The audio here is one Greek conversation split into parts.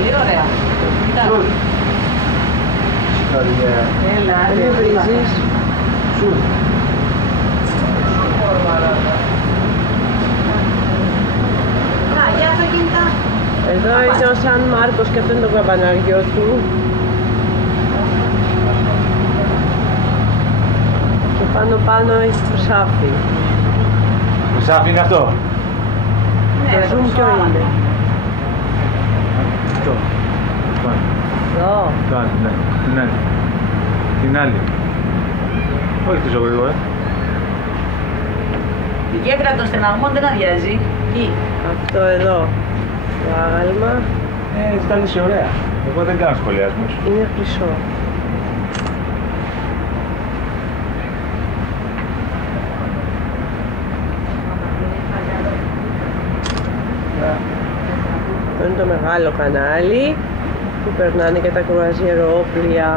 πολύ ωραία. Έλα, δεν βρίζεις. Γεια σου κινητά. Εδώ είναι ο Σαν Μάρκος και αυτό είναι το καμπαναριό του. Και πάνω έχει το σάφι. Το σάφι είναι αυτό. Το zoom ποιο είναι? Αυτό. Εδώ. Το άλλο, ναι. Την άλλη. Την άλλη. Όχι τόσο γρήγορα. Η γέφυρα των στεναγμών δεν αδειάζει. Τι? Αυτό εδώ. Το άγαλμα. Está λύση ωραία. Εγώ δεν κάνω σχολιασμούς. Είναι χρυσό. Αυτό είναι το μεγάλο κανάλι που περνάνε και τα κρουαζιερόπλια.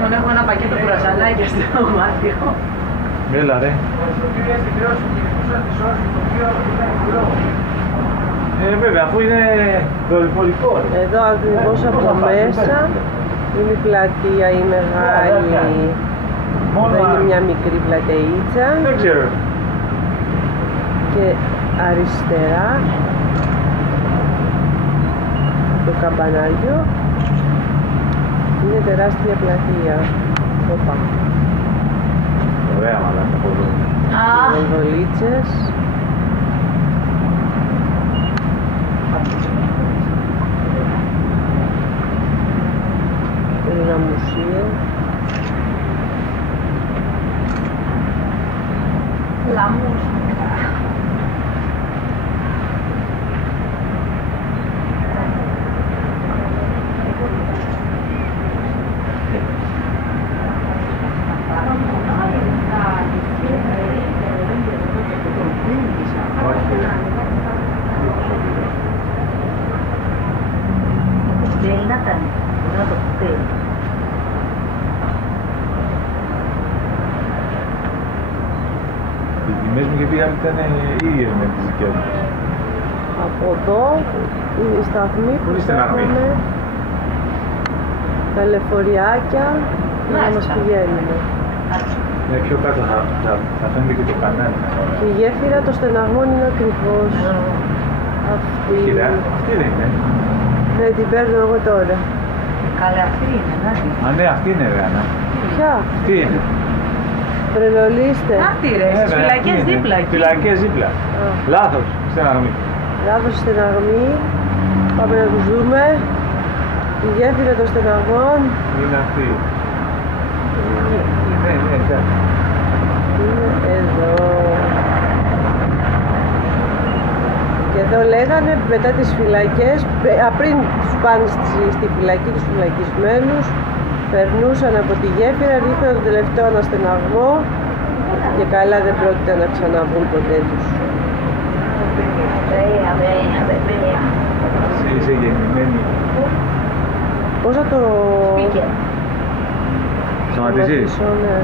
Τον έχω ένα πακέτο κουρασανάκια στο δωμάτιο. Έλα ρε. Βέβαια, αφού είναι δορυφορικό. Εδώ ακριβώς από μέσα είναι η πλατεία, η μεγάλη. Εδώ είναι μια μικρή πλατεΐτσα. Δεν ξέρω. Και αριστερά το καμπανάριο είναι τεράστια πλατεία. Οπα. Ωραία μαλάκα από εδώ. Γονδολίτσες. Είναι ένα μουσείο. Λαμούς. Οι τιμές μου και πήγαμε ήταν ίδιες με τις δικές μου. Από εδώ είναι η σταθμή που Πού είναι η σταθμή? φτάνουμε. Τα λεωφοριάκια να μας πηγαίνουν. Ναι, πιο κάτω θα φαίνεται και το κανάλι. Και η γέφυρα των στεναγμών είναι ακριβώς αυτή. Κοίτα, αυτή δεν είναι. Ναι, την παίρνω εγώ τώρα. Καλή αυτή είναι, να δει. Α, ναι, αυτή είναι ρε Άννα. Ποια? Αυτή είναι. Τρελολίστε. Να τη ρε, στις φυλακές δίπλα εκεί. Φυλακές δίπλα. Λάθος, στεναγμή. Λάθος στεναγμή. Πάμε να τους δούμε. Η γέφυρα των στεναγμών Είναι αυτή. Ναι, εντάξει. είναι εδώ. Και εδώ λέγανε μετά τις φυλακές, πριν τους πάνε στη φυλακή τους φυλακισμένους, περνούσαν από τη γέφυρα, ρίχναν τον τελευταίο αναστεναγμό και καλά δεν πρόκειται να ξαναβγούν ποτέ τους. Είσαι γεννημένη. Πώς θα το... Σταματήσεις. Ναι.